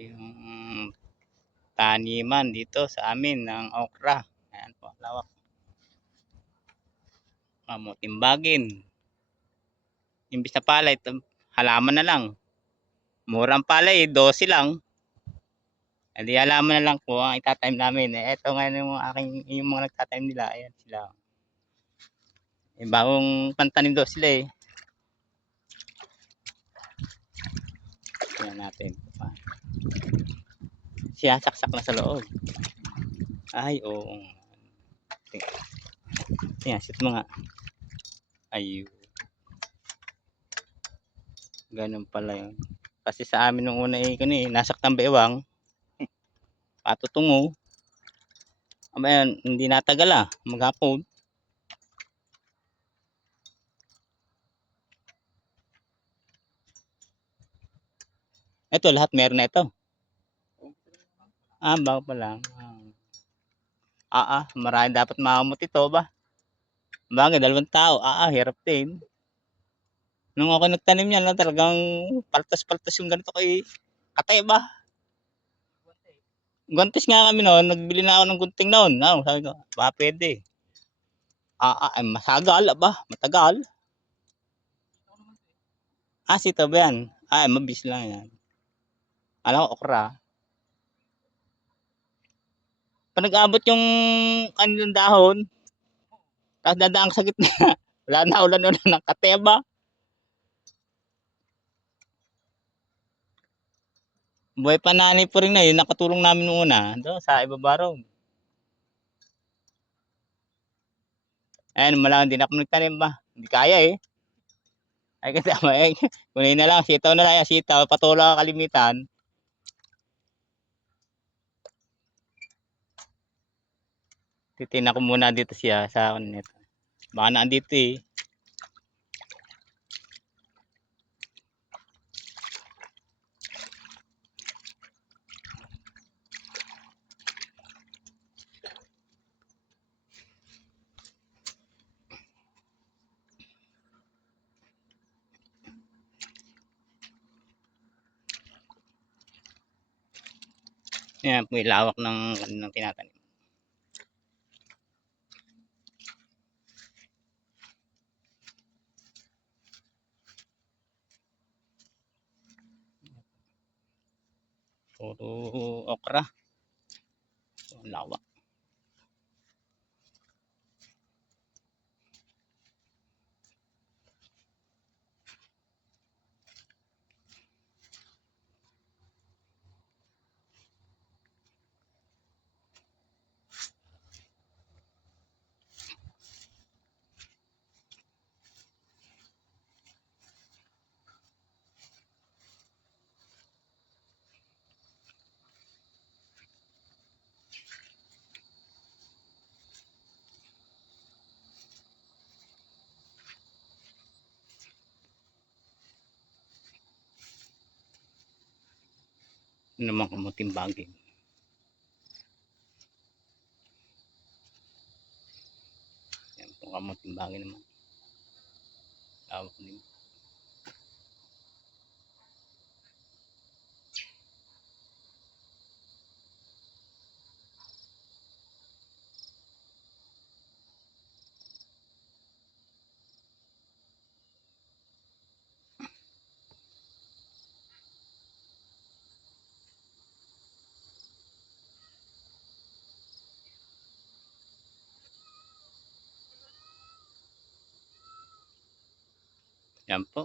yung taniman dito sa amin ng okra. Ayan po, lawak. Timbagin. Imbis na palay, halaman na lang. Murang palay, 12 lang. Hindi halaman na lang po ang itatime namin. Ito nga yung mga nagtatime nila. Ayan sila. Bagong pantanim daw sila eh. Tingnan natin. Siya saksak na sa loob. Ay, oo. Tingnan, sit mo nga. Ayun. Ganun pala yun. Kasi sa amin nung una nasaktan bewang. Patutungo. Ayan, hindi natagal maghapon. Ito, lahat meron na ito. Bago pa lang. Marami dapat makamot ito ba? Bagay, 2 tao. Hirap din. Nung ako nagtanim niyan, talagang paltas-paltas yung ganito kay katay ba? Guntis nga kami noon, nagbili na ako ng gunting noon. Sabi ko, ba pwede. Masagal ba? Matagal. Sito ba yan? Mabis lang yan. Alam ko, okra. Pag nag-abot yung kanilang dahon, tapos dadaang sa gitna, wala na ulan-ulan ng kateba. Buhay pananay po rin na yun, nakatulong namin noong una, doon sa ibaba raw. Ayan, malang din ako nagtanim ba? Hindi kaya eh. Ay kasama eh. Kunin na lang, sitaw na lang, sitaw, patola kalimitan. Titina ko muna dito siya sa nito. Baka naandito eh. Yan po yung lawak ng tinatanim. Puro okra. Lawak. Ano naman kamuting bagay. Yan po kamuting bagay naman. Lawak din. Yan po.